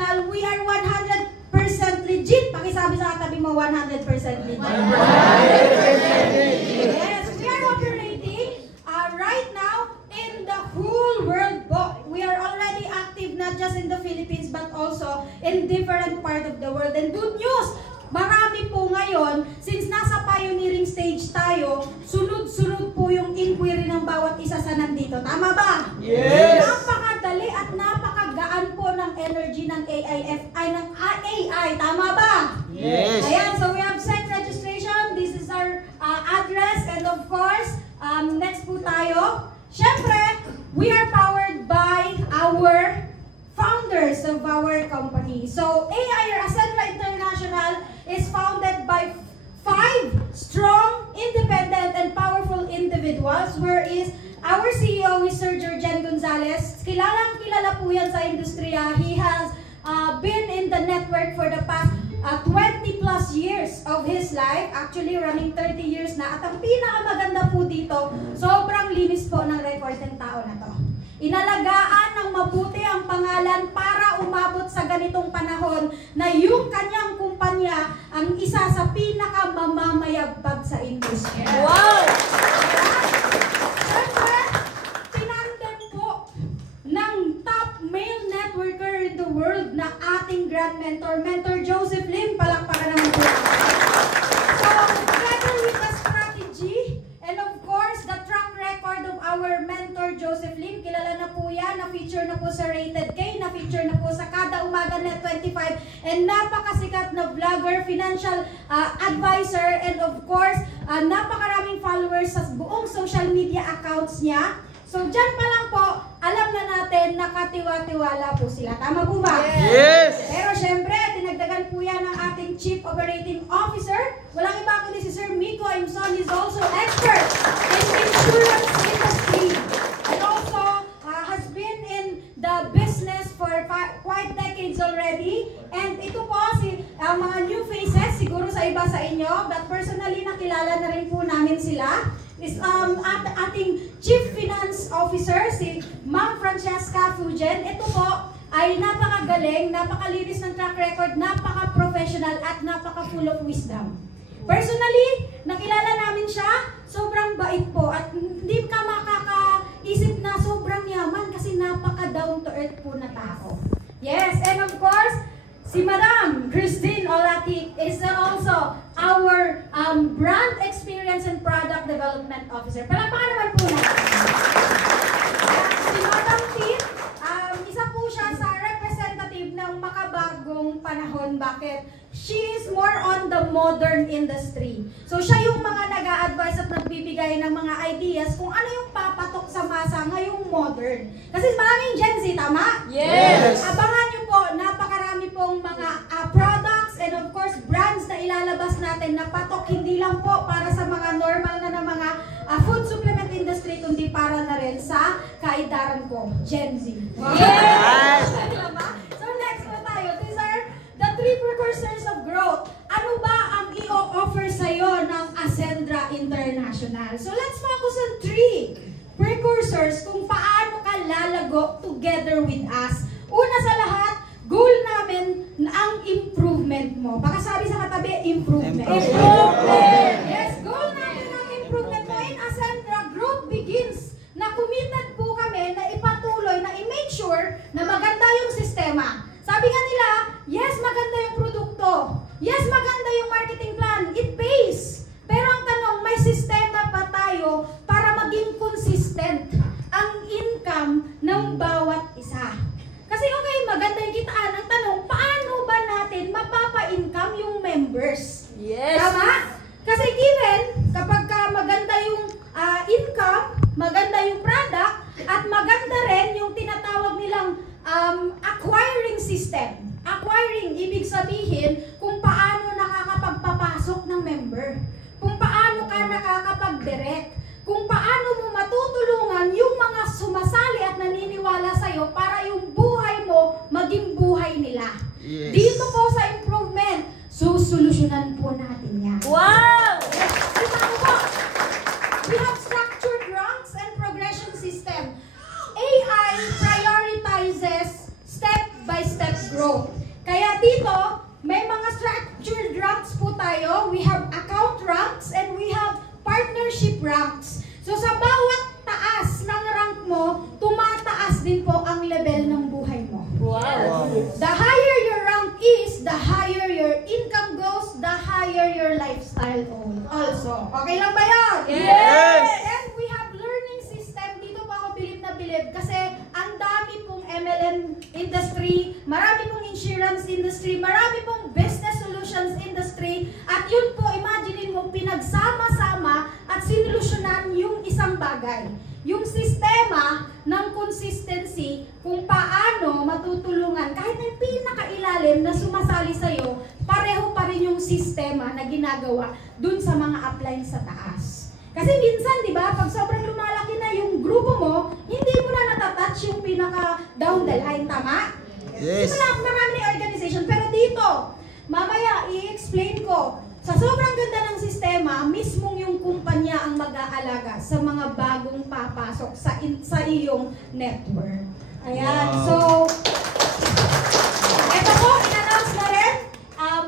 International, we are 100% legit. Pakisabi sa katabi mo, 100% legit. 100% legit. Yes, we are operating right now in the whole world. We are already active not just in the Philippines but also in different part of the world. And good news, marami po ngayon, since nasa pioneering stage tayo, sunod-sunod po yung inquiry ng bawat isa sa nandito. Tama ba? Yes! Napakadali at napakagaan po ng energy ng AI. Tama ba? Yes! Ayan, so we have sent registration. This is our address. And of course, next po tayo. Siyempre, we are powered by our founders of our company. So, AI or Ascendra International is founded by 5 strong, independent, and powerful individuals, whereas our CEO is Sir Jorgen Gonzalez. Kilala po yan sa industriya. He has been in the network for the past 20 plus years of his life, actually running 30 years na. At ang pinakamaganda po dito, sobrang linis po ng record ng tao na to. Inalagaan ng mabuti ang pangalan para umabot sa ganitong panahon na yung kanyang kumpanya ang isa sa pinakamamamayagpag sa industriya. Wow! Siyempre, pinandem po ng top male networker in the world na ating grand mentor, Mentor Joseph Lim. Palakpakan naman po. So, together with the strategy and of course, the track record of our mentor Joseph Lim, kilala na po yan, na-feature na po sa Rated K, na-feature na po sa Kada Umaga Net 25, and napakasikat na vlogger, financial advisor, and of course, napakaraming followers sa buong social media accounts niya. So, dyan pa lang po, alam na natin nakatiwa-tiwala po sila. Tama po ba? Yes! Pero syempre, dinagdagan po yan ng ating Chief Operating Officer. Walang iba kundi si Sir Miko Imson. He's also expert in insurance industry. And also, has been in the business for quite decades already. And ito po, mga new faces, siguro sa iba sa inyo, but personally, nakilala na rin po namin sila. Is ating Chief Finance Officer, si Ma'am Francesca Fugen. Ito po ay napakagaling, napakalinis ng track record, napaka-professional at napaka-full of wisdom. Personally, nakilala namin siya, sobrang bait po at hindi ka makakaisip na sobrang yaman kasi napaka-down-to-earth po na tao. Yes, and of course, si Madam Christine Olatik is also our Brand Experience and Product Development Officer. Palakpakan naman po natin. Si Madam Tin, isa po siya sa representative ng makabagong panahon. Bakit? She is more on the modern industry. So siya yung mga nag-a-advise at nagbibigay ng mga ideas kung ano yung papatok sa masa ngayong modern. Kasi maraming Gen Z, tama? Yes! Abangan niyo po, napakarami pong mga products and of course brands na ilalabas natin na patok hindi lang po para sa mga normal na mga food supplement industry, kundi para na rin sa kaedaran ko, Gen Z. Yes! So next po tayo, these are the 3 precursors of growth. Ano ba ang i-offer sa'yo ng Ascendra International? So let's focus on 3 precursors kung paano ka lalago together with us. Una sa lahat, goal namin ang improvement mo. Baka sabi sa katabi, improvement. Improvement! Yes, goal namin ang improvement mo. In Ascendra, growth begins na committed po kami na ipatuloy, na i-make sure na maganda yung sistema. Sabi nga nila, yes, maganda yung produkto. Yes, maganda yung marketing plan. It pays. Pero ang tanong, may sistema pa tayo para maging consistent ang income ng bawat isa. Kasi okay, maganda yung kitaan. Ang tanong, paano ba natin mapapa-income yung members? Yes! Tama? Kasi given, kapag maganda yung income, maganda yung product, at maganda rin yung tinatawag nilang acquiring system. Acquiring, ibig sabihin kung paano nakakapagpapasok ng member, kung paano ka nakakapag-direct, kung paano mo matutulungan yung mga sumasali at naniniwala sa'yo para yung buhay mo maging buhay nila. Yes. Dito po sa improvement, susolusyonan po natin yan. Wow! Yes. Kita mo po, we have structured ranks and progression system. AI prioritizes step-by-step growth. dito, may mga structured ranks po tayo. We have account ranks and we have partnership ranks. So sa bawat taas ng rank mo, tumataas din po ang level ng buhay mo. Wow. The higher your rank is, the higher your income goes, the higher your lifestyle also. Okay lang ba yun? Yes! And we have learning system. Dito po ako bilib na bilib kasi ang dami pong MLM industry, marami pong insurance industry, marami pong business solutions industry, at yun po, imaginein mo, pinagsama-sama at sinilusyonan yung isang bagay. Yung sistema ng consistency kung paano matutulungan kahit na yung pinakailalim na sumasali sa'yo, pareho pa rin yung sistema na ginagawa dun sa mga upline sa taas. Kasi minsan, di ba, pag sobrang lumalaki na yung grupo mo, hindi mo na natatouch yung pinaka down the line, tama? Yes. Marami organization, pero dito, mamaya i-explain ko, sa sobrang ganda ng sistema, mismong yung kumpanya ang mag-aalaga sa mga bagong papasok sa iyong network. Ayan, Wow. so, eto po, in-announce na rin,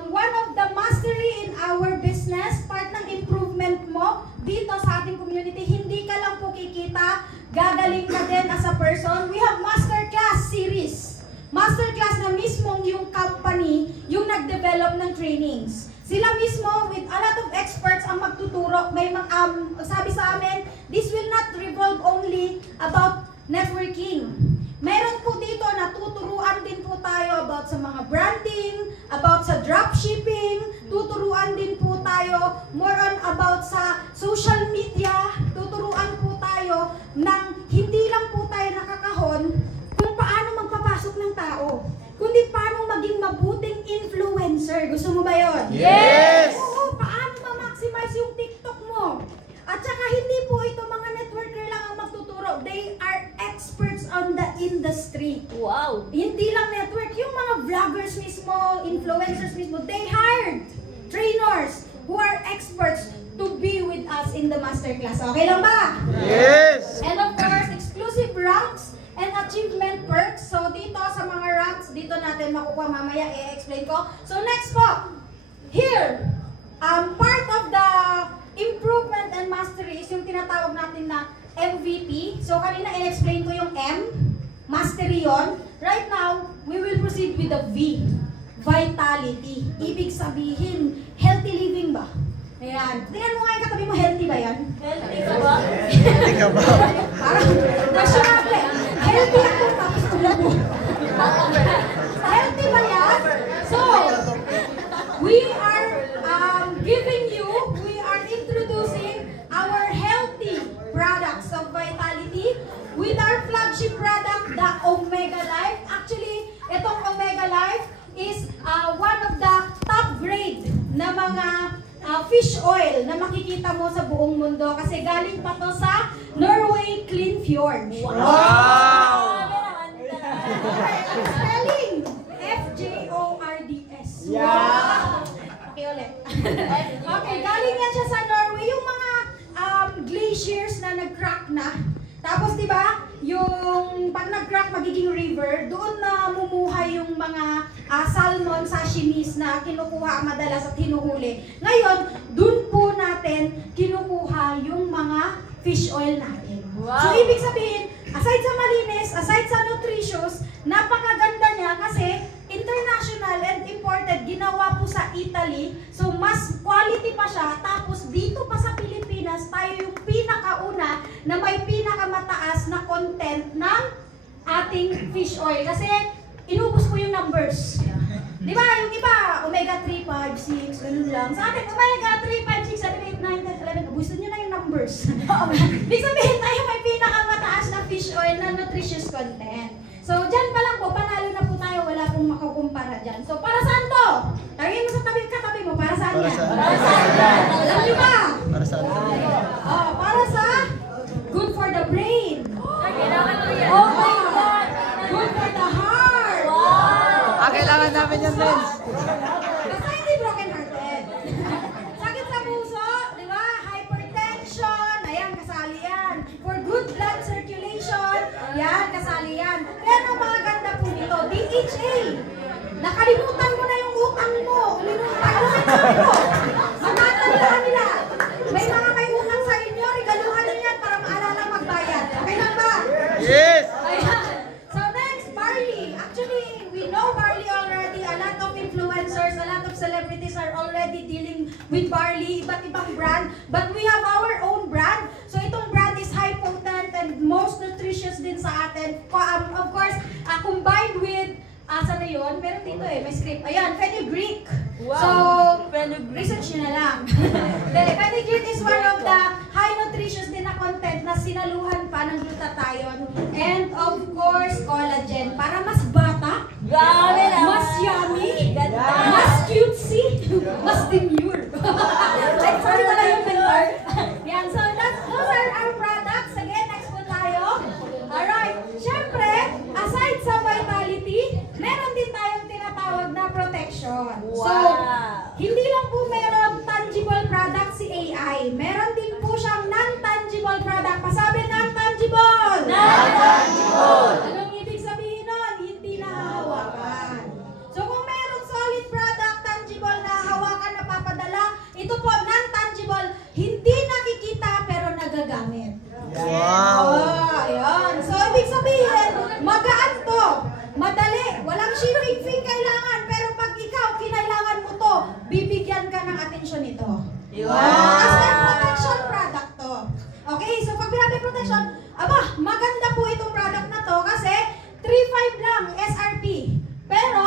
one of the mastery in our business, part ng improvement mo dito sa ating community, hindi ka lang po kikita, gagaling ka din as a person. We have masterclass series. Masterclass na mismong yung company, yung nag-develop ng trainings. Sila mismo, with a lot of experts ang magtuturo. May sabi sa amin, this will not revolve only about networking. Meron po dito, natuturuan din po tayo about sa mga branding, about sa dropshipping, tuturuan din po tayo more on about sa social media, tuturuan po tayo ng hindi lang po tayo nakakahon kung paano magpapasok ng tao, kundi paano maging mabuting influencer. Gusto mo ba yun? Yes! Oo, paano ma-maximize yung TikTok mo? At saka hindi po ito mga networker lang ang magtuturo. They are experts on the industry. Wow! Hindi lang network, yung mga vloggers mismo, influencers mismo, they hired trainers who are experts to be with us in the masterclass. Okay lang ba? Yes! And of course, exclusive ranks and achievement perks. So dito sa mga ranks, dito natin makukuha mamaya, i-explain ko. So next po, here, part of the improvement and mastery is yung tinatawag natin na MVP. So kanina i-explain ko yung M, mastery yon. Right now, we will proceed with the V, vitality. Ibig sabihin, healthy living ba? Ayan. Tingnan mo nga yung katabi mo, healthy ba yan? Healthy ka ba? Hindi ka ba? Parang, nasyonable. Healthy ako tapos tumubo. Healthy ba yan? So, we are introducing our healthy products of vitality with our flagship product, the Omega Life. Actually, itong Omega Life is one of the top grade na mga fish oil na makikita mo sa buong mundo kasi galing pa to sa Norway Clean Fjord. Wow! Spelling, F-J-O-R-D-S. Yeah! Okay, ulit. Okay, galing yan siya sa Norway. Yung mga glaciers na nag-crack na. Tapos, di ba, yung pag nag-crack magiging river, doon na mumuhay yung mga salmon, sashimis na kinukuha madalas at hinuhuli. Ngayon, doon po natin kinukuha yung mga fish oil natin. Wow. So, ibig sabihin, aside sa malinis, aside sa nutritious, napakaganda niya kasi international and imported, ginawa po sa Italy. So, mas quality pa siya. Tapos, dito pa sa Pilipinas, tayo yung pinakauna na may pinakamataas na content ng ating fish oil. Kasi, inubos po yung numbers. Di ba? Yung iba, omega 3, 5, 6, ganun lang. Sa atin, omega 3, 5, 6, 7, 8, 9, 10, 11. Gusto nyo na yung numbers. Ibig sabihin tayo may pinakamataas na fish oil na nutritious content. So, dyan pa lang po, panalo na po tayo. Wala pong makukumpara dyan. So, para saan to? Tawagin mo sa katabi mo, para saan Para yan? saan? Para saan yan? Alam nyo ba? Para sa Para sa good for the brain. Kailangan mo yan. Oh my God! Good for the heart. kailangan namin yan, Vince. Basta hindi broken-hearted. Sakit sa puso, di ba? Hypertension, ayan, kasali yan. For good blood circulation, yan, kasali yan. Kaya ang mga ganda po nito, DHA. Nakalimutan mo na Sabi ko, matatandaan nila. May mga may utang sa inyo, regaluhan niyo yan para maalala magbayad. Okay lang ba? Yes! Ayan. So next, barley. Actually, we know barley already. A lot of influencers, a lot of celebrities are already dealing with barley, iba't ibang brand. But we have our own brand. So itong brand is high potent and most nutritious din sa atin. Of course, combined with, saan na yun? Meron dito may script. Ayan, fenugreek. Wow. So, Fenugreek. research nyo na lang. Fenugreek is one of the high nutritious din na content na sinaluhan pa ng glutathione. And of course, collagen. Para mas bata, Grabe naman. mas yummy, Ganda. mas cutesy, mas demure. Like, sorry wala yung mentor. Yan, so those are our products. Again, next po tayo. Alright, syempre, aside sa vitality, meron din tayong tinatawag na protection. So, Wow. hindi lang po meron tangible product si AI. Meron din po siyang non-tangible product. Pasabi non-tangible! Non-tangible. Anong ibig sabihin nun? Hindi nahahawakan. So kung meron solid product, tangible na hawakan na papadala, ito po non-tangible, hindi nakikita pero nagagamit. Wow! Oh, ayan. So ibig sabihin, magaan to. Madali. Walang shipping fee kailangan. Pero pag ikaw, kinailangan mo to, bibigyan ka ng atensyon nito. Wow. Kasi protection product to. Okay, so pag pinabi protection, aba, maganda po itong product na to kasi 3.5 lang SRP. Pero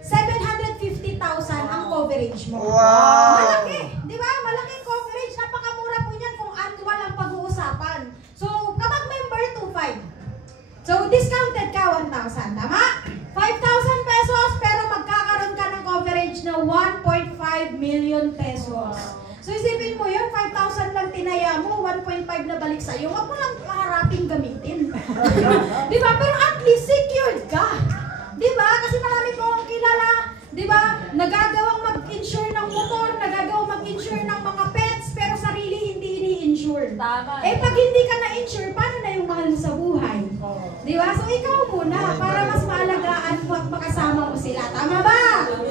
750,000 ang coverage mo. Wow. Malaki, di ba? Malaking coverage, napakamura po niyan kung annual ang pag-uusapan. So, kapag member 2.5. So, discounted ka 1,000, tama? 5,000 pesos, pero magkakaroon ka ng coverage na 1.5 million pesos. So, isipin mo yun, 5,000 lang tinaya mo, 1.5 na balik sa'yo. Huwag mo lang maharapin gamitin. Di ba? Pero at least secured ka. Di ba? Kasi marami po akong kilala, di ba? Nagagawang mag-insure ng motor, nagagawang mag-insure ng mga pets, pero sarili hindi ini-insure. Tama. Eh, pag hindi ka na-insure, paano na yung mahal mo sa buhay? Di ba? So, ikaw muna, para mas maalagaan mo at makasama mo sila. Tama ba?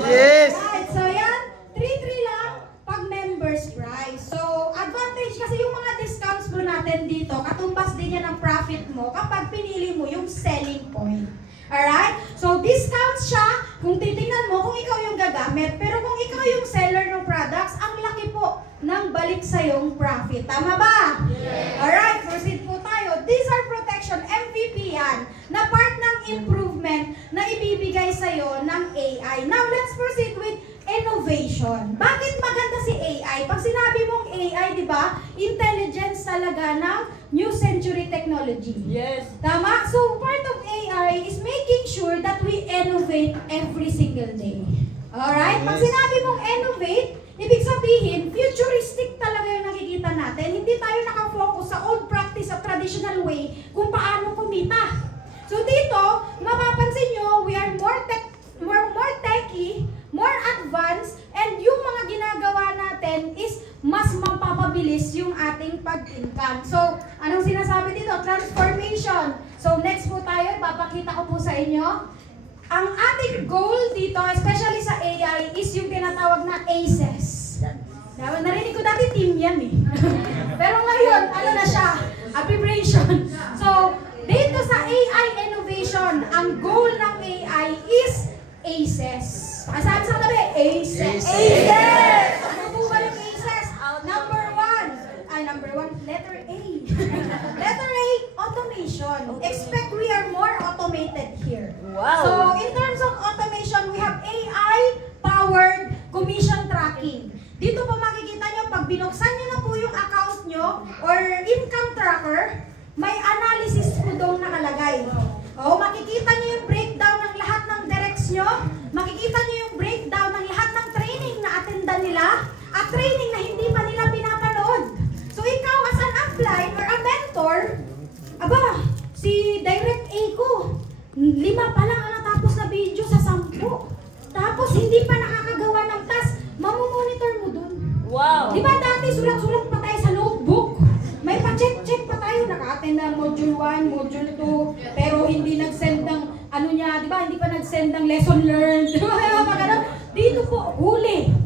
Yes! Right, so yan, 3-3 lang pag members price. So, advantage kasi yung mga discounts po natin dito, katumbas din yan ang profit mo kapag pinili mo yung selling point. Alright? So, discounts siya kung titingnan mo kung ikaw yung gagamit. Pero kung ikaw yung seller ng products, ang laki po ng balik sa yung profit. Tama ba? Yes. Alright, proceed po tayo. These are protection, MVP yan, na part ng improvement na ibibigay sa'yo ng AI. Now, let's proceed with innovation. Bakit maganda si AI? Pag sinabi mong AI, di ba, intelligence talaga ng new century technology. Yes. Tama? So, part of AI is making sure that we innovate every single day. Alright? Pag sinabi mong innovate, ibig sabihin, futuristic talaga yung nakikita natin. Hindi tayo nakafocus sa old practice, sa traditional way, kung paano kumita. So, dito, mapapansin nyo, we are more techy, more advanced, and yung mga ginagawa natin is mas mapapabilis yung ating pag-income. So, anong sinasabi dito? Transformation. So, next po tayo, papakita ko po sa inyo. Ang ating goal dito, especially sa AI, is yung tinatawag na ACES. Narinig ko dati team yan eh. Pero ngayon, ano na siya? Abbreviation. So, dito sa AI innovation, ang goal ng AI is ACES. Sabi sa tabi, ACES. ACES! Ano po ba yung ACES? Number one, letter A. Letter A, automation. Expect we are more automated here. Wow. So, in terms of automation, we have AI-powered commission tracking. Dito po makikita nyo, pag binuksan nyo na po yung account nyo or income tracker, may analysis po doon nakalagay. O, makikita nyo yung breakdown ng lahat ng directs nyo, makikita nyo yung breakdown ng lahat ng training na attendan nila, at training na hindi pa nila pinapanood. So, ikaw as an upline or a mentor, aba, si Direct A ko, 5 pa lang ang natapos na video sa 10. Tapos, hindi pa nakakagawa ng task, mamomonitor mo dun. Wow. Di ba dati sulat-sulat pa tayo sa notebook? May pa-check-check pa tayo, naka-attend ng module 1, module 2, pero hindi nag-send ng, ano niya, di ba, hindi pa nag-send ng lesson learned. Di ba, kaya ganun? Dito po, huli.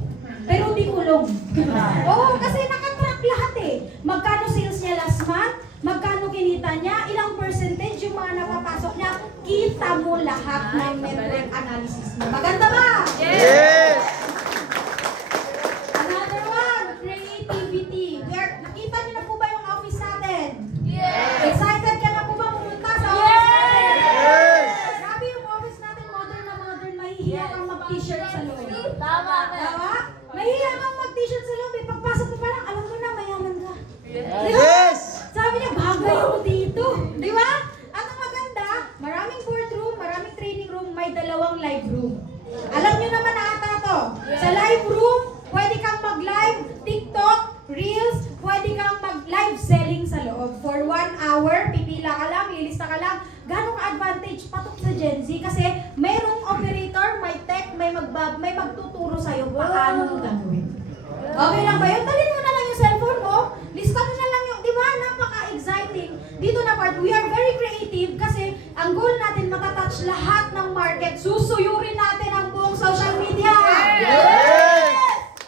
Oo, kasi nakatrack lahat eh. Magkano sales niya last month, magkano kinita niya, ilang percentage yung mga napapasok niya, kita mo lahat ng network analysis mo. Maganda ba? Yes! Another one, creativity. Nakita niyo na po ba yung office natin? Excited ka na po ba pumunta sa office natin? Yes! Grabe yung office natin, modern na modern, mahihiya kang mag-t-shirt sa loob. Tama. Tama? Mahihiya kang mag-t-shirt sa loob. Pagpasok mo pa lang, alam mo na, mayaman ka. Di ba? Yes! Sabi niya, bagay mo dito. Di ba? At ang maganda, maraming boardroom, maraming training room, may 2 live room. Alam niyo naman na ata to. Sa live room, pwede kang mag-live, TikTok, Reels, pwede kang mag-live selling sa loob. For 1 hour, pipila ka lang, lilista ka lang. Gano'ng ka-advantage patok sa Gen Z? Kasi mayroong operator, may tech, may magtuturo sa'yo paano mo gagawin. Okay lang ba yun? Dalhin mo na lang yung cellphone mo, lista mo na lang yung, di ba? Napaka-exciting. Dito na part, we are very creative kasi ang goal natin matatouch lahat ng market. Susuyurin natin ang buong social media. Yes!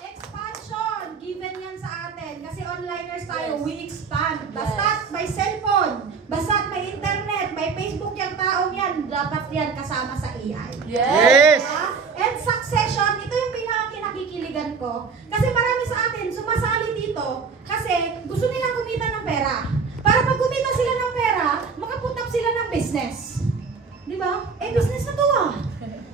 Expansion, given yan sa atin. Kasi onliners tayo, we expand. Basta may cellphone, basta may internet, may Facebook yung taong yan, dapat yan kasama sa AI. Yes! And succession, ito yung pinakakinakikilig ko. Kasi marami sa atin sumasali dito kasi gusto nilang kumita ng pera. Para pag kumita sila ng pera, makaputap sila ng business. Di ba? Eh, business na to ah.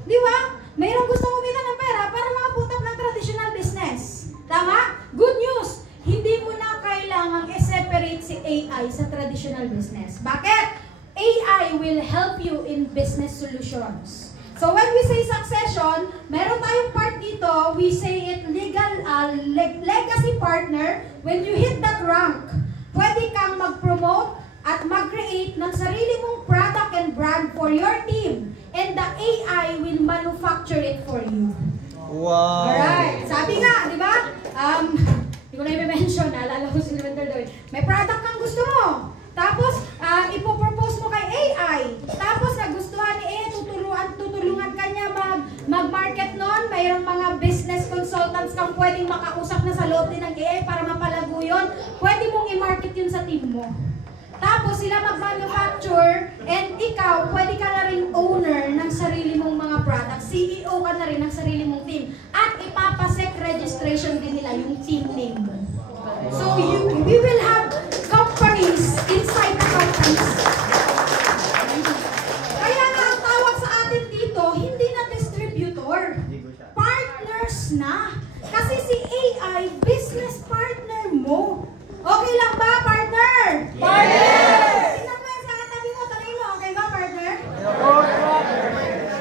Di ba? Mayroong gusto kumita ng pera para makaputap ng traditional business. Tama? Good news! Hindi mo na kailangang i-separate si AI sa traditional business. Bakit? AI will help you in business solutions. So when we say succession, meron tayong part dito, we say it legacy partner. When you hit that rank, pwede kang mag-promote at mag-create ng sarili mong product and brand for your team. And the AI will manufacture it for you. Wow! Alright. Sabi nga, di ba? Hindi ko na i-mention, naalala ko si Lavender Doy. May product kang gusto mo. Tapos, ipopropose mo kay AI. Tapos, nagustuhan ni AI, tutulungan ka niya mag-market nun. Mayroong mga business consultants kang pwedeng makausap na sa loob din ng AI para mapalago yun. Pwede mong i-market yun sa team mo. Tapos, sila mag-manufacture and ikaw, pwede ka na rin owner ng sarili mong mga products. CEO ka na rin ng sarili mong team. At ipapasek registration din nila yung team name mo. So, we will have companies inside the companies. Kaya nga ang tawag sa atin dito, hindi na distributor. Partners na. Kasi si AI, business partner mo. Okay lang ba, partner? Partner! Tingnan mo yan sa katabi mo, tanay mo, okay ba, partner?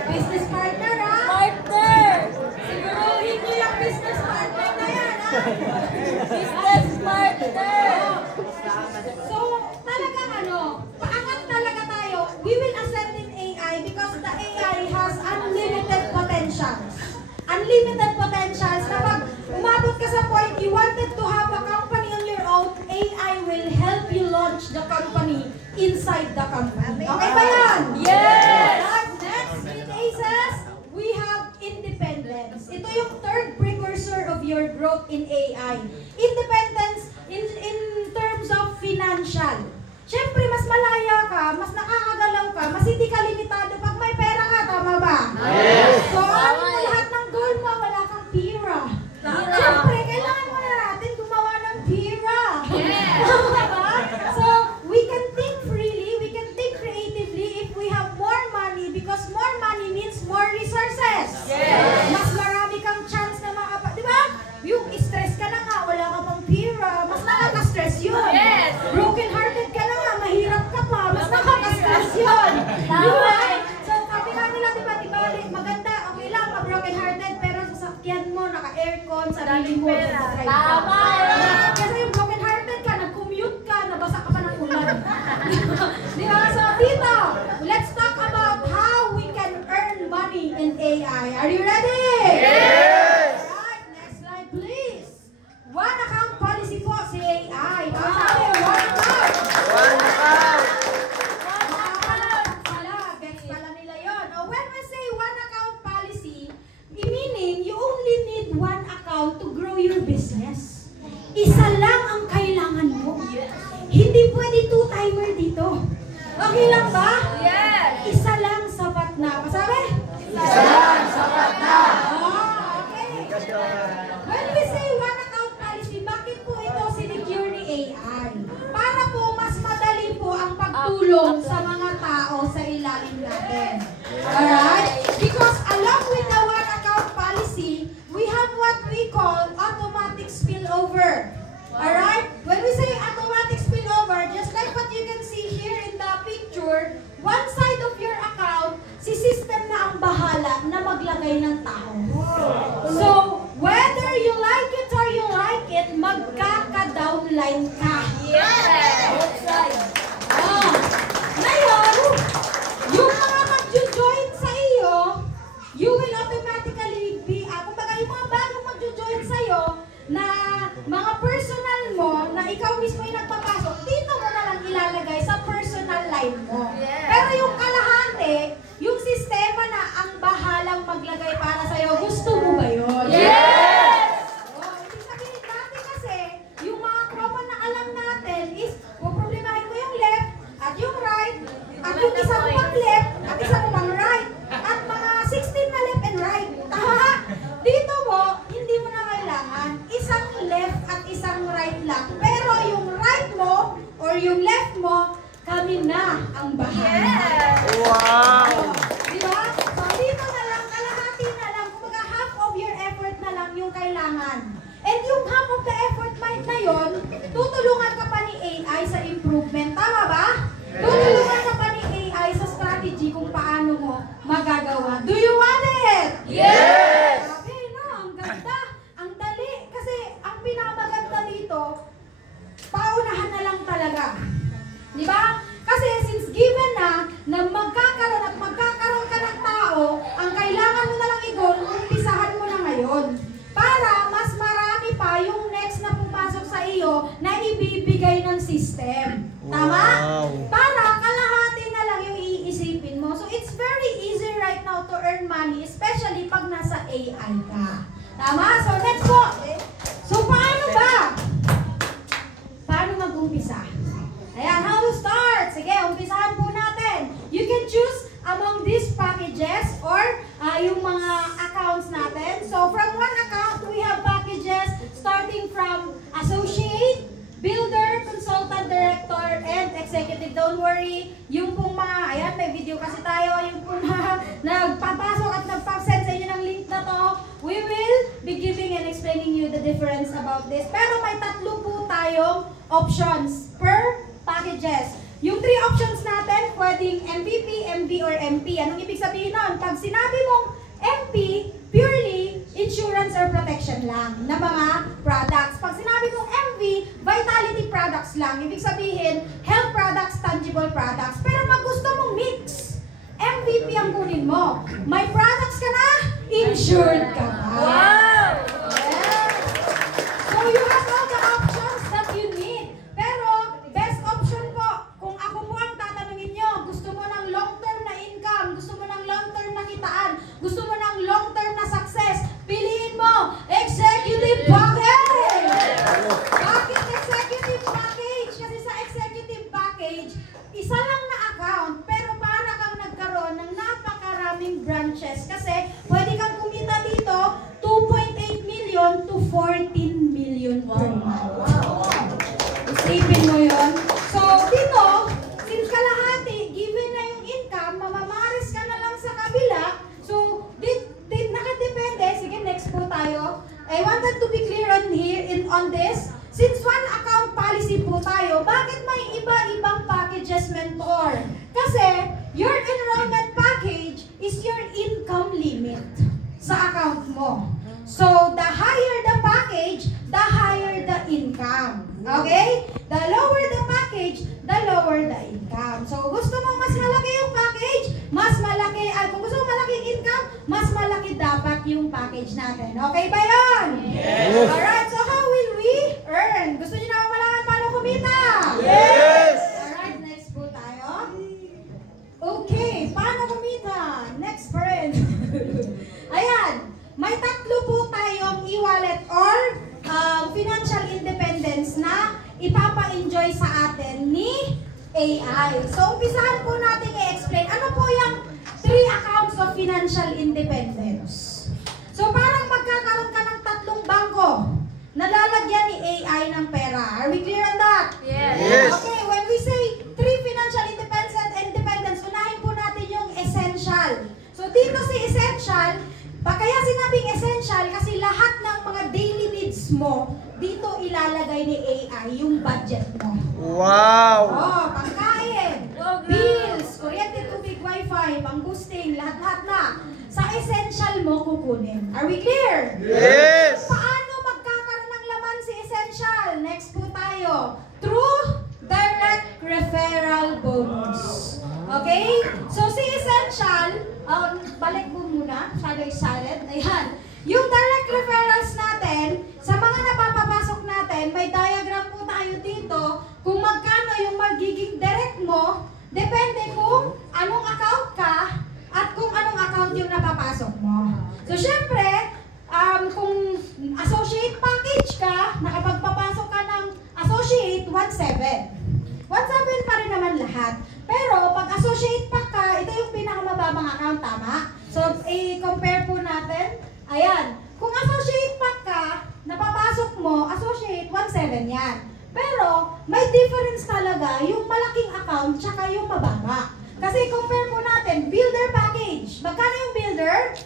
Business partner, ha? Partner! Siguruhin niyo yung business partner na yan, ha? Business partner! So, talagang paangat talaga tayo. We will ascend in AI because the AI has unlimited potentials. Unlimited potentials na pag umabot ka sa point, you wanted to have a company on your own, AI will help you launch the company inside the company. Okay ba yan? Yes! Next, in ACES, we have independence. Ito yung third precursor of your growth in AI. Independence in terms of financial. Siyempre, mas malaya ka, mas nakakagalaw ka, mas hindi ka limitado pag may pera ka, tama ba? Yes! So, ano mo lahat ng goal mo, wala kang pira. Siyempre, kailangan mo na natin gumawa ng pira. Tama ba? So, we can think freely, we can think creatively if we have more money because more money means more resources. Yes! Mas marami kang chance na di ba? Yung stress ka na nga, wala ka pang pira, mas nakaka-stress yun. Yes! Broken hearted ka na nga, mahirap ka pa, mas nakaka-stress yun. Di ba? So, sabi nga nila, di ba, maganda, okay lang, broken hearted, pero sa sakyan mo, naka-aircon, sarili mo, nag-drive ka. Tama! Kasi yung broken hearted ka, nag-commute ka, nabasa ka pa ng ulan. Di ba? So, dito, let's talk about how we can earn money in AI. Are you ready? Yes! Alright, next slide please. One account policy po si AI. Sabi, one account. One out! Gets pala nila yun. When we say one account policy, meaning you only need one account to grow your business. Isa lang, sapat na. Okay. When we say one account policy, bakit po ito sinecure ni AI? Para po mas madali po ang pagtulong sa mga tao sa ilalim natin. Alright? Because along with the one account policy, we have what we call automatic spillover. Alright? When we say automatic spillover, just like what you can see here in the picture, one side of your account, si system na ang bahala na maglagay ng tao. So, whether you like it or you like it, magkaka-downline ka. Ngayon, yung mga mag-join sa iyo, you will automatically be, kumbaga yung mga bagong mag-join sa iyo, na mga personal mo, na ikaw mismo yung nagpapasok, dito mo na lang ilalagay sa personal line mo. Pero yung kalahati, yung sistema na ang bahalang maglagay para sa iyo, gusto mo ba yun? Ibig sabihin dati kasi, yung mga common na alam natin is, problemahin mo yung left, at yung right, at yung isa mo pang left, at isa mo pang right, at mga 16 na left and right. Tama? Dito mo, hindi mo na kailangan isang left at isang right lang. Pero yung right mo, or yung left mo, kami na ang bahala. Wow! Diba? So, dito na lang, kalahati na lang, kumbaga half of your effort na lang yung kailangan. And yung half of the effort na yun, tutulungan ka pa ni AI sa improvement. Tama ba? Tutulungan ka pa ni AI sa strategy kung paano mo magagawa. Do you want it? Yes! Okay, no? Ang ganda. Ang dali. Kasi ang pinamaganda dito, paunahan na lang talaga. Di ba? Kasi since given na magkakaroon ka ng tao, ang kailangan mo na lang i-goal, umpisahan mo na ngayon. Para mas marami pa yung next na pumasok sa iyo na ibibigay ng system. Tama? Wow. Para kalahati na lang yung iisipin mo. So it's very easy right now to earn money, especially pag nasa AI ka. Tama? So next po. So paano ba? Paano mag-umpisa? Ayan, how to start? Sige, umpisahan po natin. You can choose among these packages or yung mga accounts natin. So from one account, we have packages starting from associate, builder, consultant, director, and executive. Don't worry, yung pong mga, ayan, may video kasi tayo, yung pong mga nagpapasok at nagpapasend sa inyo ng link na to, we will be giving and explaining you the difference about this. Pero may tatlo po tayong options per packages. Yung 3 options natin, pwedeng MVP, MV, or MP. Anong ibig sabihin nun? Pag sinabi mong MP, purely insurance or protection lang na mga products. Pag sinabi mong MV, vitality products lang. Ibig sabihin, health products, tangible products. Pero pag gusto mong mix, MVP ang kunin mo. May products ka na, insured ka na. Wow! Yes. So you have all the options that you need. Pero, best option po, kung ako po ang tatanungin nyo, gusto mo ng long-term na income, gusto mo ng long-term na kitaan, gusto mo ng long-term na success, piliin mo, executive package! Bakit executive package? Kasi sa executive package, isa lang na account, pero para kang nagkaroon ng napakaraming branches. Kasi pwede kang kumita dito, 2.8 million to 14 million per month. Isipin mo yun. So, dito, since kalahati, given na yung income, mamamaris ka na lang sa kabila. So, nakadepende. Sige, next po tayo. I wanted to be clear on this. Since one account policy po tayo, bakit may iba-ibang packages, mentor? Kasi, your enrollment package is your income limit sa account mo. So, the higher the package, the higher the income. Okay? The lower the package, the lower the income. So, gusto mo mas malaki yung package, mas malaki, kung gusto mo malaking income, mas malaki dapat yung package natin. Okay ba yun? Yes! Alright, so how will we earn? Gusto niyo na malaman paano kumita? Yes! Alright, next po tayo. Okay, paano kumita? Next friend. Ayan, may tatlo po tayong e-wallet or financial independence na ipapa-enjoy sa atin ni AI. So, umpisahan po natin i-explain ano po yung 3 accounts of financial independence. So parang magkakaroon ka ng 3 bangko na lalagyan ni AI ng pera. Are we clear on that? Yes. Okay, when we say 3 financial independence, unahin po natin yung essential. So dito si essential, kaya sinabing essential kasi lahat ng mga daily needs mo, dito ilalagay ni AI yung budget mo. Wow. Oh, pangkain, bills, kuryente, tubig, wifi, pang-boosting, lahat-lahat na. Sa essential mo kukunin. Are we clear? Yes. Paano magkakaroon ng laman si essential? Next po tayo. Through direct referral bonus. Okay? So si essential, balik mo muna, shadow excited. Ayan. Yung direct referrals natin, sa mga napapapasok natin, may diagram po tayo dito kung magkano yung magiging direct mo, depende kung anong account ka at kung anong account yung napapasok mo. So syempre, kung associate package ka, nakapagpapasok ka ng associate, 1.7. 1.7 pa rin naman lahat. Pero pag associate pack ka, ito yung pinakamababang account, tama? So i-compare po natin. Ayan, kung associate pack ka, napapasok mo, associate, 1.7 yan. Pero, may difference talaga yung malaking account tsaka yung mababa. Kasi compare po natin, builder package. Magkano yung builder?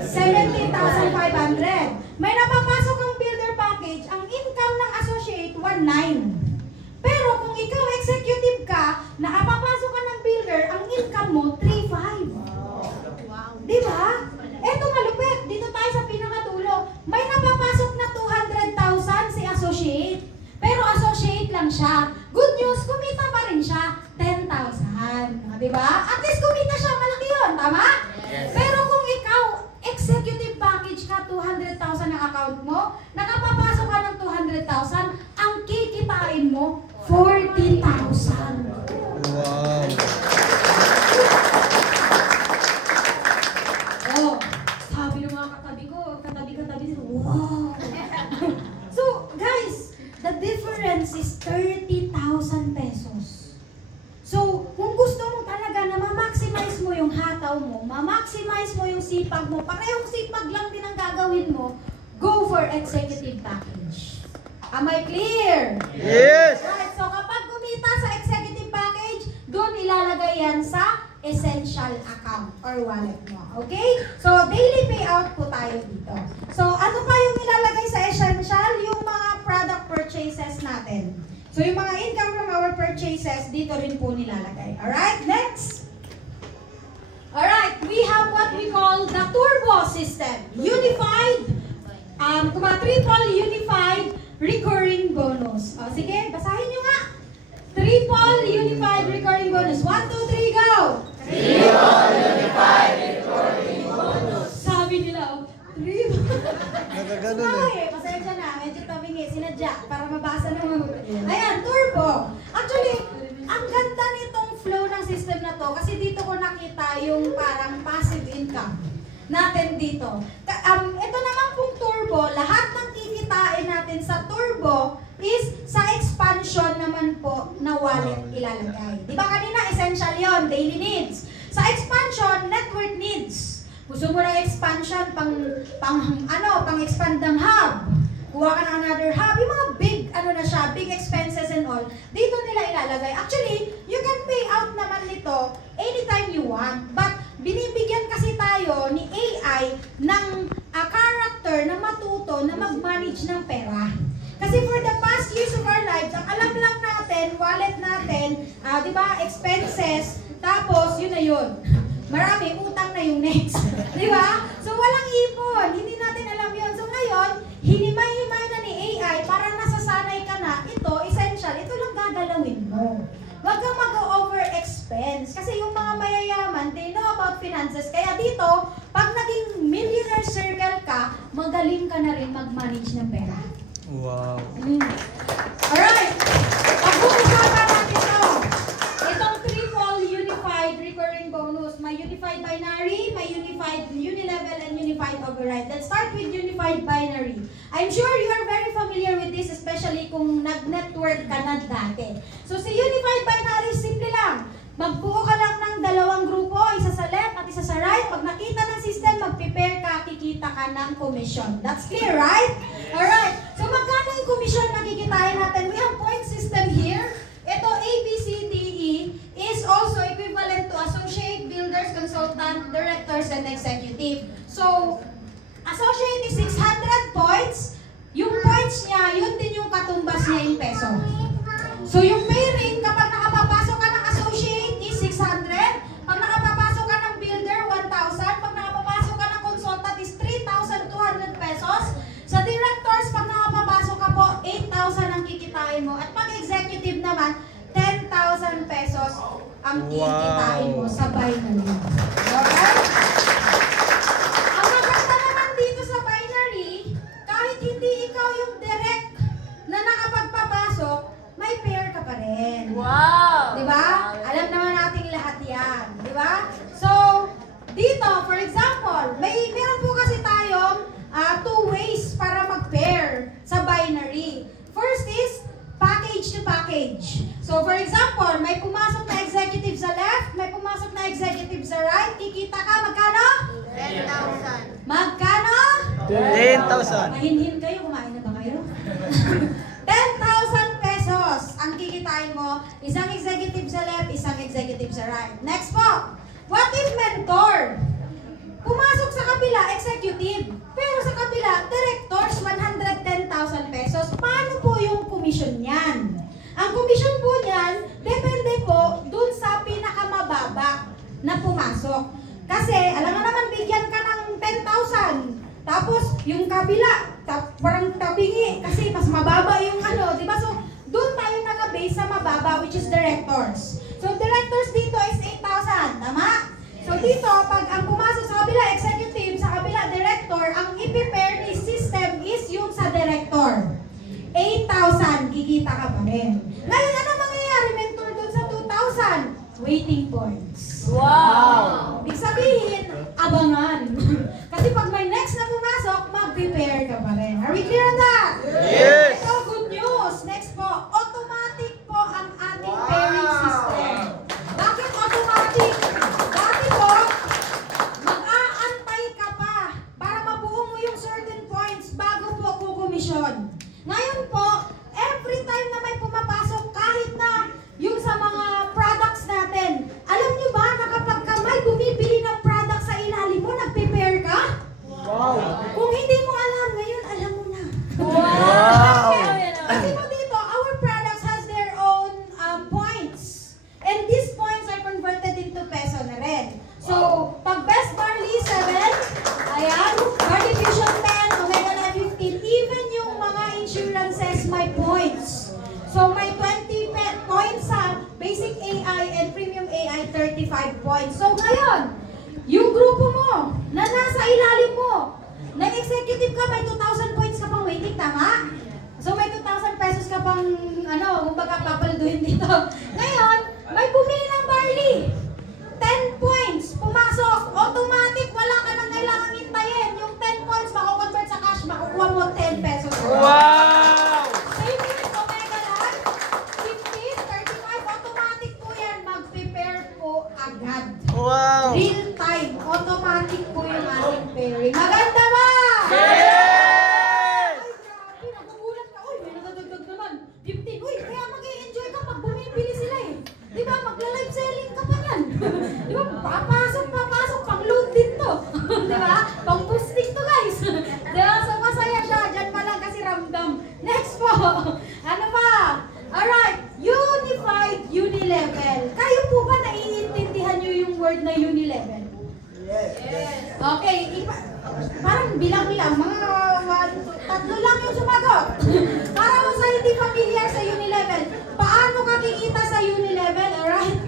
17,500. May napapasok ang builder package, ang income ng associate, 1.9. Pero kung ikaw executive ka, nakapapasok ka ng builder, ang income mo, 3.5. Di ba? Eto malupit, dito tayo sa pinakadulo. May napapasok na 200,000 si associate. Pero associate lang siya. Good news, kumita pa rin siya. 10,000. Di ba? At least kumita siya, malaki yun. Tama? Yes. Pero kung ikaw, executive package ka, 200,000 ang account mo, nakapapasok ka ng 200,000, ang kikitain mo, 40,000. Wow. Oh, sabi ng mga katabi nila, wow. So, guys, the difference is 30,000 pesos. So, kung gusto mo talaga na ma-maximize mo yung hataw mo, ma-maximize mo yung sipag mo, parehong sipag lang din ang gagawin mo, go for executive package. Am I clear? Yes. Right, so kapag kumita sa executive package, doon ilalagay yan sa essential account or wallet mo. Okay? So, daily payout po tayo dito. So, ano pa yung ilalagay sa essential? Yung mga product purchases natin. So, yung mga income from our purchases, dito rin po nilalagay. Alright? Next. Alright, we have what we call the turbo system. Unified, triple unified recurring bonus. O, sige, basahin nyo nga. Triple unified recurring bonus. 1, 2, 3, go! Triple unified recurring bonus. Sabi nila, triple. Nagaganon eh. Pasensya na, medyo tabingi, sinadya, para mabasa ng mga. Ayan, turbo. Actually, ang ganda nitong flow ng system na to, kasi dito ko nakita yung parang passive income natin dito. Ito naman pong turbo, lahat ng kikitain natin sa turbo is sa expansion naman po na wallet ilalagay. Di ba kanina essential yon, daily needs. Sa expansion, network needs. Gusto mo ng expansion pang expand ng hub. Kuha ka ng another hub, yung mga big big expenses and all. Dito nila ilalagay. Actually, you can pay out naman nito anytime you want. But binibigyan kasi tayo ni AI ng character na matuto na mag-manage ng pera. Kasi for the past years of our lives, ang alam lang natin, wallet natin, di ba, expenses, tapos yun na yun. Marami, utang na yung next. Di ba? So walang ipon, hindi natin alam yun. So ngayon, hinimay-himay na ni AI para nasasanay ka na, ito, essential, ito lang gagalawin mo. Huwag kang mag-over-expense. Kasi yung mga mayayaman, they know about finances. Kaya dito, pag naging millionaire circle ka, magaling ka na rin mag-manage ng pera. Wow. Alright. Pag-uusapan natin ito. Itong triple unified recurring bonus. May unified binary, may unified unilevel, and unified override. Let's start with unified binary. I'm sure you are very familiar with this, especially kung nag-network ka na dati. So, si unified binary, simple lang. Magbuo ka lang ng dalawang grupo, isa sa left at isa sa Alright? Pag nakita ng system, mag-prepare ka, kikita ka ng commission. That's clear, right? Alright. So magkano yung commission na kikitain natin? We have point system here. Ito, A, B, C, D, E is also equivalent to associate, builders, consultant, directors, and executive. So, associate is 600 points. Yung points niya, yun din yung katumbas niya yung peso. So, yung pay rate, kapag nakapapasok ka ng associate is 600. Pag nakapapasok ka ng builder, 1,000. Pag nakapapasok ka ng consultant is 3,200 pesos. Sa directors, pag nakapapasok ka po, 8,000 ang kikitain mo. At pag executive naman, 10,000 pesos ang kikitain mo sa binary. Okay? Ang maganda naman dito sa binary, kahit hindi ikaw yung direct na nakapagpapasok, may pair ka pa rin. Wow! Diba? Alam naman nating lahat yan. Diba? So, dito, for example, meron po kasi tayong two ways para mag-pair sa binary. First is package to package. So, for example, may pumasok na executive sa left, may pumasok na executive sa right. Kikita ka, magkano? 10,000. Magkano? 10,000. Mahinhin kayo, kumain na ba kayo? 10,000 pesos ang kikitain mo. Isang executive sa left, isang executive sa right. Next po. What if mentor? Pumasok sa kabila, executive. Pero sa kabila, directors, 110,000 pesos. Paano po yung commission niyan? Ang commission po niyan, depende po dun sa pinakamababa na pumasok. Kasi, alam mo naman, bigyan ka ng 10,000. Tapos, yung kabila, parang tabingi. Kasi mas mababa yung ano, di ba? So, dun tayo naka-base sa mababa, which is directors. So, directors dito is 8,000. Tama? So dito, pag ang pumasok sa kabila, executive, sa kabila, director, ang i-prepare ni system is yung sa director. 8,000, kikita ka pa rin. Ngayon, ano mangyayari, mentor dun sa 2,000? Waiting points. Wow! Ibig sabihin, abangan. Kasi pag may next na pumasok, mag-prepare ka pa rin. Are we clear on that? Yes! Ito, good news. Next po, automatic po ang ating pairing system. Bakit automatic? Dati po, mag-aantay ka pa para mabuo mo yung certain points bago po kukomisyon. Ngayon po, every time na may pumapasok, kahit na yung sa mga products natin, alam nyo ba na kapag ka may bumibili ng product sa ilalim mo, nag-prepare ka? Wow! Kung hindi mo alam, ngayon alam mo na. Wow! Kasi po dito, our products has their own points. And these points are converted into peso na rin. So, pag best barley, 7. Ayan. Barley fusion 10. Omega 9, 15. Even yung mga insurances may points. So, may 20 points sa basic AI and premium AI, 35 points. So, ngayon, yung grupo mo na nasa ilalim mo, na executive ka, may 2,000 points ka pang waiting, tama? So, may 2,000 pesos ka pang, kumbaga papalduhin dito. Ngayon, may bumili ng barley. 10 points, pumasok, automatic, wala ka nang kailangang hintayin. Yung 10 points, mako-convert sa cash, makukuha mo 10 pesos. Wow! Same with Omega lang, 15, 35, automatic po yan, mag-prepare po agad. Wow! Real time, automatic po yung ating pairing. Maganda ba? Yes! Ay, grabe, nagugulat ka. Uy, may nadadagdag naman. 15. Uy, kaya mag-i-enjoy ka pag bumibili sila eh. Di ba, magla-live selling ka pa yan. Di ba, papasok, pang-load din to. Di ba, pang-boosting to guys. Di ba, so masaya siya. Diyan pa lang kasi ramdam. Next po. Ano ba? Alright, unified unilevel. Kayo po ba naiintindihan nyo yung word na unilevel? Yes. Okay, parang bilang lang, mga 3 lang yung sumagot. Para mo sa hindi familiar sa unilevel, paano ka kikita sa unilevel? Alright?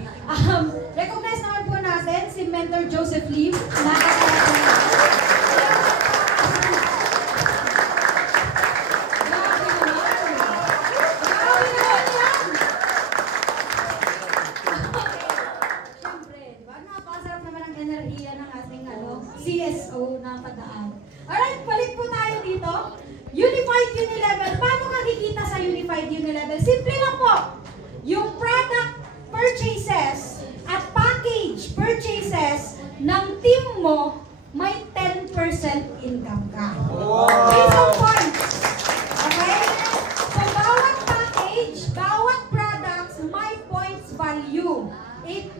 Recognize naman po natin si Mentor Joseph Lim. CSO na tagaan. Alright, balik po tayo dito. Unified Unilevel. Paano ka kikita sa Unified Unilevel? Simple lang po. Yung product purchases at package purchases ng team mo, may 10% income ka. Based on points. Okay? So, bawat package, bawat products, may points value.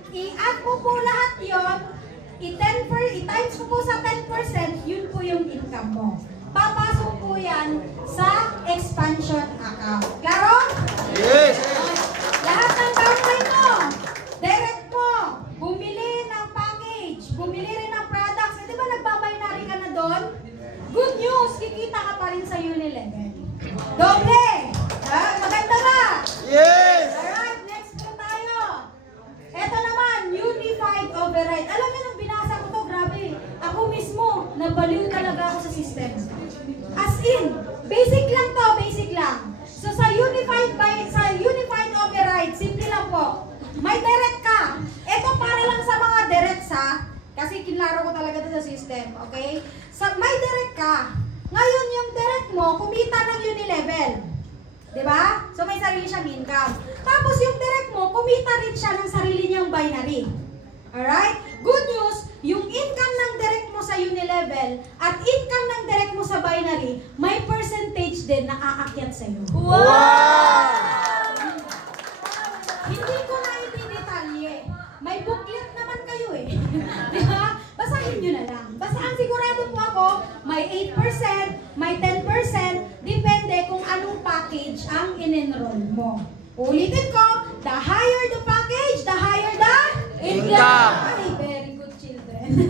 I-add mo po lahat yon, i-times mo po sa 10%, yun po yung income mo. Papasok po yan sa expansion account. Klaro? Yes! Lahat ng downline mo, direct mo, bumili ng package, bumili rin ng products. Di ba nagbabinary ka na doon? Good news, kikita ka pa rin sa Unilevel. Doble! Maganda ba? Yes! Alright, next po tayo. Ito naman, unified override. Alam niyo, nung binasa ko to, grabe. Ako mismo, nabaliw talaga ako sa system. As in, basic lang to, basic lang. So sa unified override, simple lang po. May direct ka. Ito para lang sa mga direct ha, kasi kinlaro ko talaga to sa system, okay? May direct ka. Ngayon yung direct mo, kumita ng Unilevel. Diba? So may sarili siyang income. Tapos yung direct mo, kumita rin siya ng sarili niyang binary. Alright? Good news, yung income ng direct mo sa Unilevel at income ng direct mo sa binary, may percentage din na aakyat sa'yo. Hindi ko na itidetalye. May booklet naman kayo eh. Diba? Basahin nyo na lang. Basta ang sigurado po ako, may 8%, may 10%, depende kung anong package ang in-enroll mo. Ulitin ko, the higher the package, the higher the income. Ay, very good children.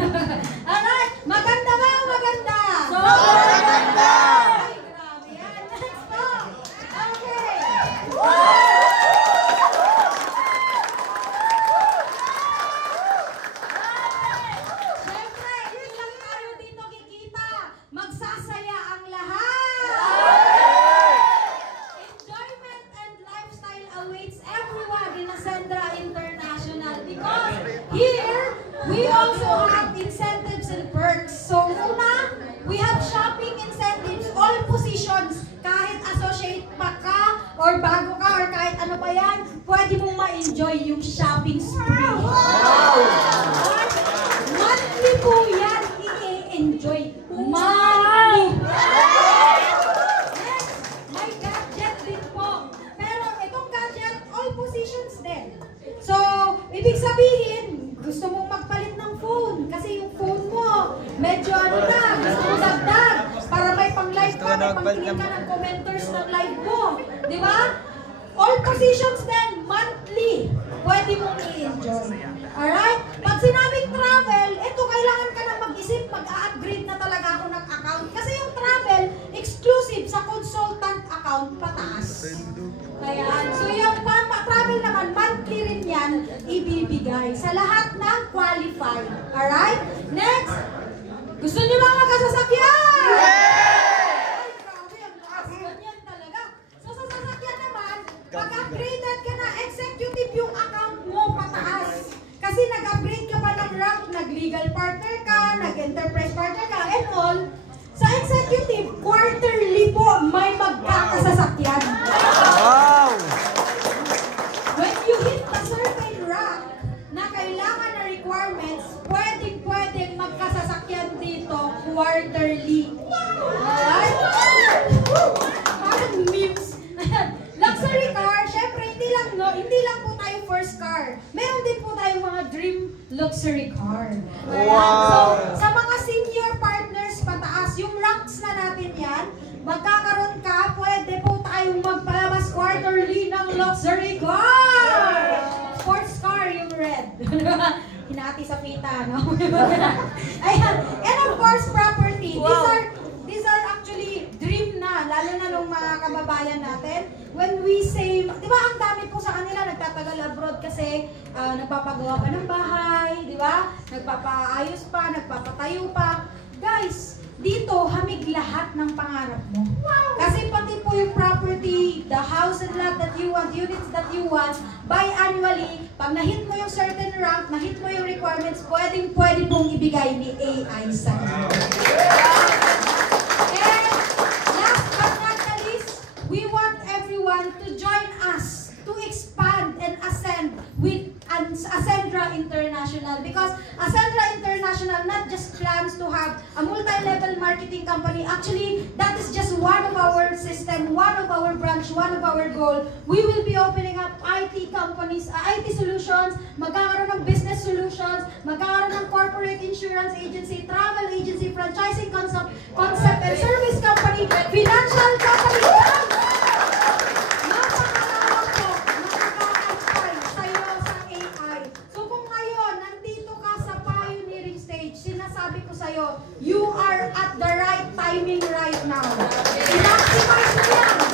Alright, maganda ba o maganda? So maganda! Ay, grabe yan. Next po. Okay. Siyempre, yun lang tayo dito kikita. Magsasaya ang lahat. Enjoyment and lifestyle awaits everyone in Ascendra International because here we also have incentives and perks. So una, we have shopping incentives, all positions, kahit associate pa ka or bago ka or kahit ano pa yan, pwede mong ma-enjoy yung shopping spree. Alright? Monthly po yan, i-enjoy. Monthly! Next, may gadget din po. Pero itong gadget, all positions din. So, ibig sabihin, gusto mong magpalit ng phone. Kasi yung phone mo, medyo ano na, gusto mo dagdag. Para may pang-live ka, may pang-tingin ka ng commenters ng live mo. Di ba? All positions din, monthly. Pwede mong i-enjoy. Alright? Pag sinabing travel, ito kailangan ka na mag-isip, mag-upgrade na talaga ako ng account. Kasi yung travel, exclusive sa consultant account, pataas. Ayan. So yung travel naman, monthly rin yan, ibibigay sa lahat ng qualified. Alright? Next, gusto niyo mga kasasakyan? Ay, grabe, ang lakas ganyan talaga. So sa sasakyan naman, pag upgraded ka na, executive yung account mo, pataas. Kasi nag-upgrade ka pa ng rank, nag-legal partner ka, nag-enterprise partner ka, and all. Sa executive, quarterly po may magkakasasakyan. Wow! When you hit a certain rank na kailangan na requirements, pwedeng magkasasakyan dito quarterly. Alright? Parang memes. Luxury car, syempre hindi lang po tayo first car. Meron din po tayong mga dream luxury car. Wow! So, sa mga senior partners pataas, yung ranks na natin yan, magkakaroon ka, pwede po tayong magpalabas quarterly ng luxury car! Sports car yung red. Hinati sa pita, no? Ayan. And of course, property. Wow. These are actually dream na, lalo na nung mga kababayan natin. When we say, di ba ang dami po sa kanila nagtatagal abroad kasi nagpapagawa pa ng bahay, di ba? Nagpapaayos pa, nagpapatayo pa. Guys, dito hamig lahat ng pangarap mo. Kasi pati po yung property, the house and lot that you want, units that you want, biannually, pag na-hit mo yung certain rank, na-hit mo yung requirements, pwede pong ibigay ni AI sa iyo. And last but not the least, we want everyone to join us to expand and ascend with Ascendra International because Ascendra International plans to have a multi-level marketing company. Actually, that is just one of our system, one of our branch, one of our goal. We will be opening up IT companies, IT solutions, magkakaroon ng business solutions, magkakaroon ng corporate insurance agency, travel agency, franchising concept and service company, financial company. Napakalawak po, nakaka-apply sa'yo sa AI. So kung ngayon, nandito ka sa pioneering stage, sinasabi ko sa'yo, you are at the right timing right now. I-maximize mo yan.